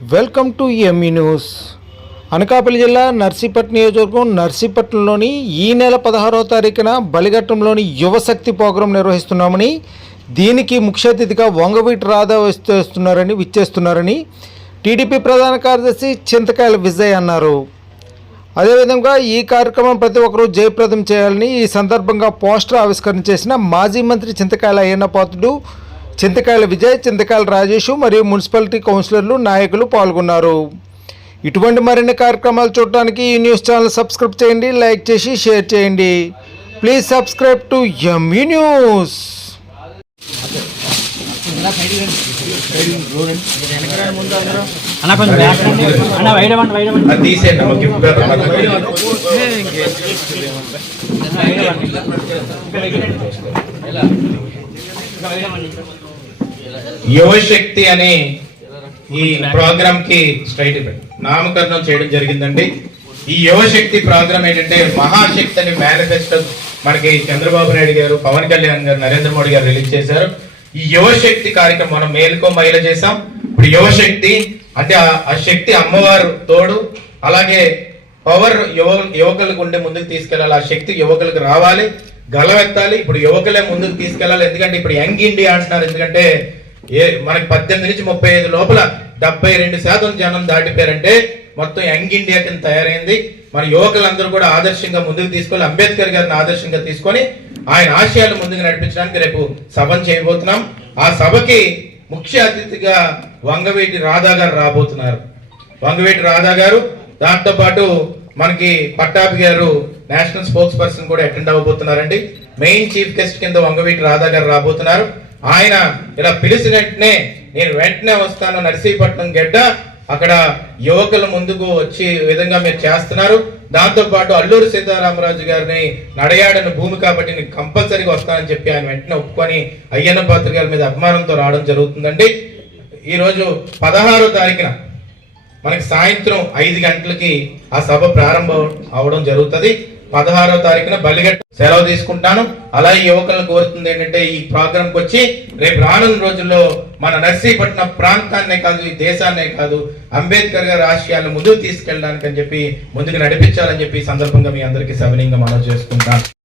Welcome to ME news. Anakapalli జిల్లా నర్సీపట్ నియోజకవర్గం నర్సీపట్నంలోని ఈ నెల పదహారవ తారీఖున బలిఘట్టంలోని యువశక్తి ప్రోగ్రాం నిర్వహిస్తున్నామని దీనికి ముఖ్య అతిథిగా వంగవీటి రాధా వస్తున్నారని విచ్చేస్తున్నారని టీడీపీ ప్రధాన కార్యదర్శి చింతకాయల విజయ్ అన్నారు. అదేవిధంగా ఈ కార్యక్రమం ప్రతి ఒక్కరూ జయప్రదం చేయాలని ఈ సందర్భంగా పోస్టర్ ఆవిష్కరణ చేసిన మాజీ మంత్రి చింతకాయల అయ్యన్న పాత్రుడు చింతకాయల విజయ్ చింతకాయల రాజేషు మరియు మున్సిపాలిటీ కౌన్సిలర్లు నాయకులు పాల్గొన్నారు ఇటువంటి మరిన్ని కార్యక్రమాలు చూడటానికి ఈ న్యూస్ ఛానల్ సబ్స్క్రైబ్ చేయండి లైక్ చేసి షేర్ చేయండి please subscribe to ME news అన్న కొంచెం బ్యాక్ రండి. అన్న వైడ్ వైడ్ అది తీసేయండి గిఫ్ట్ యువశక్తి అనే ఈ ప్రోగ్రామ్కి స్ట్రైట్ నామకరణం చేయడం జరిగిందండి. ఈ యువశక్తి ప్రోగ్రామ్ ఏంటంటే మహాశక్తి అనే మేనిఫెస్టో మనకి చంద్రబాబు నాయుడు గారు పవన్ కళ్యాణ్ గారు నరేంద్ర మోడీ గారు రిలీజ్ చేశారు. ఈ యువశక్తి కార్యక్రమం మనం మేలుకో మహిళ చేసాం ఇప్పుడు యువశక్తి అంటే ఆ- ఆ శక్తి అమ్మవారు తోడు అలాగే పవర్ యువ యువకులకు ఉండే ముందుకు తీసుకెళ్ళాలి. ఆ శక్తి యువకులకు రావాలి గలవెత్తాలి. ఇప్పుడు యువకులే ముందుకు తీసుకెళ్ళాలి. ఎందుకంటే ఇప్పుడు యంగ్ ఇండియా అంటున్నారు. ఎందుకంటే ఏ మనకి పద్దెనిమిది నుంచి ముప్పై ఐదు లోపల డెబ్బై రెండు శాతం జనం దాటిపోయారంటే మొత్తం యంగ్ ఇండియా కింద తయారైంది. మన యువకులందరూ కూడా ఆదర్శంగా ముందుకు తీసుకొని అంబేద్కర్ గారిని ఆదర్శంగా తీసుకొని ఆయన ఆశయాలు ముందుకు నడిపించడానికి రేపు సభను చేయబోతున్నాం. ఆ సభకి ముఖ్య అతిథిగా వంగవీటి రాధా గారు రాబోతున్నారు. వంగవీటి రాధా గారు దాంతో పాటు మనకి పట్టాభి గారు నేషనల్ స్పోక్స్ పర్సన్ కూడా అటెండ్ అవ్వబోతున్నారండి. మెయిన్ చీఫ్ గెస్ట్ కింద వంగవీటి రాధా గారు రాబోతున్నారు. ఆయన ఇలా పిలిచిన వెంటనే నేను వెంటనే వస్తాను నర్సీపట్నం గెడ్డ. అక్కడ యువకుల ముందుకు వచ్చి విధంగా మీరు చేస్తున్నారు. దాంతో పాటు అల్లూరు సీతారామరాజు గారిని నడయాడని భూమి కాబట్టి నేను కంపల్సరీగా వస్తానని చెప్పి ఆయన వెంటనే ఒప్పుకొని అయ్యన్న పాత్ర గారి మీద అభిమానంతో రావడం జరుగుతుందండి. ఈరోజు పదహారో తారీఖున మనకి సాయంత్రం ఐదు గంటలకి ఆ సభ ప్రారంభం అవడం జరుగుతుంది. పదహారో తారీఖున బలిగట్ట సెలవు తీసుకుంటాను. అలాగే యువకులను కోరుతుంది ఏంటంటే ఈ ప్రోగ్రాంకి వచ్చి రేపు రానున్న రోజుల్లో మన నర్సీపట్నం ప్రాంతాన్నే కాదు ఈ దేశాన్నే కాదు అంబేద్కర్ గారి ఆశయాలను ముందుకు తీసుకెళ్ళడానికి అని చెప్పి ముందుకు నడిపించాలని చెప్పి సందర్భంగా మీ అందరికీ సవినీయంగా మనం చేసుకుంటాను.